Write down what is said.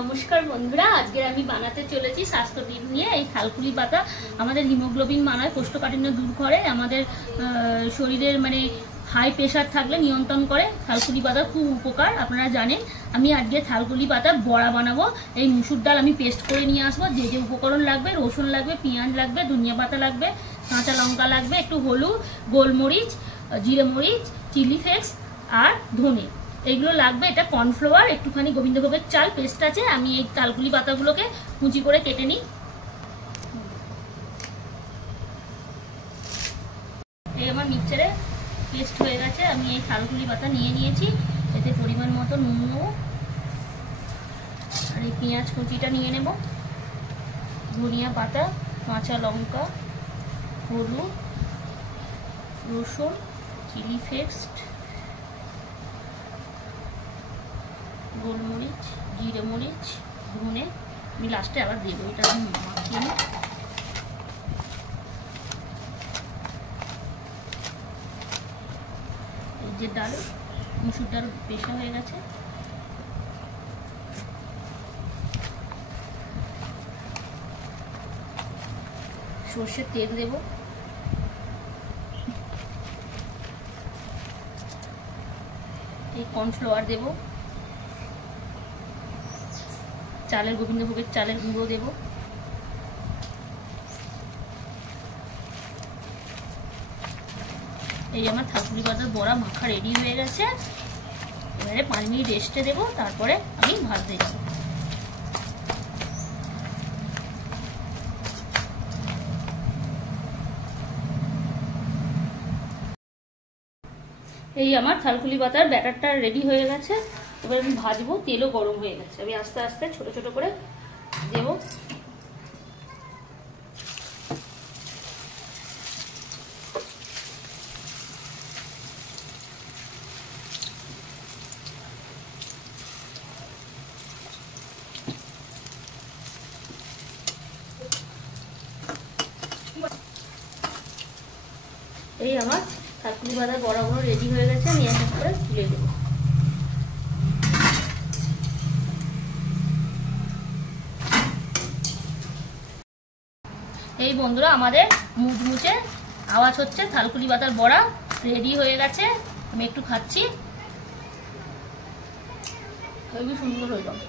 নমস্কার বন্ধুরা, আজকে আমি বানাতে চলেছি স্বাস্থ্য টিপ নিয়ে। এই থালকুলি পাতা আমাদের হিমোগ্লোবিন বানায়, কোষ্ঠকাঠিন্য দূর করে, আমাদের শরীরের হাই প্রেশার থাকলে নিয়ন্ত্রণ করে। থালকুলি পাতা খুব উপকার, আপনারা জানেন। আমি আজকে থালকুলি পাতার বড়া বানাবো। এই মুসুর ডাল আমি পেস্ট করে নিয়ে আসবো। যে যে উপকরণ লাগবে, রসুন লাগবে, পেঁয়াজ লাগবে, ধনিয়া পাতা লাগবে, কাঁচা লঙ্কা লাগবে, একটু হলুদ, গোলমরিচ, জিরে মরিচ, চিলি ফ্লেক্স আর ধনে, এইগুলো লাগবে। এটা কর্নফ্লাওয়ার, একটুখানি গোবিন্দভোগের চাল পেস্ট আছে। আমি এই থালকুলি পাতাগুলোকে কুচি করে কেটে নিই। এই আমার মিক্সচারে পেস্ট হয়ে গেছে। আমি এই থালকুলি পাতা নিয়ে নিয়েছি, এতে পরিমাণ মতো নুন নেবো, আর এই পেঁয়াজ কুচিটা নিয়ে নেব, ধনিয়া পাতা, কাঁচা লঙ্কা, হলুদ, রসুন, চিলি ফ্লেক্স, গোলমরিচ, জিরে মরিচ, ধনে। আমি লাস্টে আবার দেবো, এটা আমি মাখিয়ে নিই। এই যে ডাল, মুসুর ডাল পেশা হয়ে গেছে। সর্ষের তেল দেব, এই কর্নফ্লাওয়ার দেব, চালের গোবিন্দভোগের চালের গুঁড়ো দেব, এই আমার থালকুলি পাতার বড়া মাখা রেডি হয়ে গেছে। এবারে 5 মিনিট রেস্টে দেবো, তারপরে আমি ভাজতে যাব। এই আমার থালকুলি পাতার ব্যাটারটা রেডি হয়ে গেছে। এবার আমি ভাজবো, তেলও গরম হয়ে গেছে। আমি আস্তে আস্তে ছোট ছোট করে দেব। এই আমার থালকুলি পাতার বড়াগুলো রেডি হয়ে গেছে। আমি এক এক করে তুলে দেবো। এই বন্ধুরা, আমাদের মুচমুচে আওয়াজ হচ্ছে থালকুলি পাতার বড়া রেডি হয়ে গেছে। আমি একটু খাচ্ছি, খুবই সুন্দর হয়ে যাবে।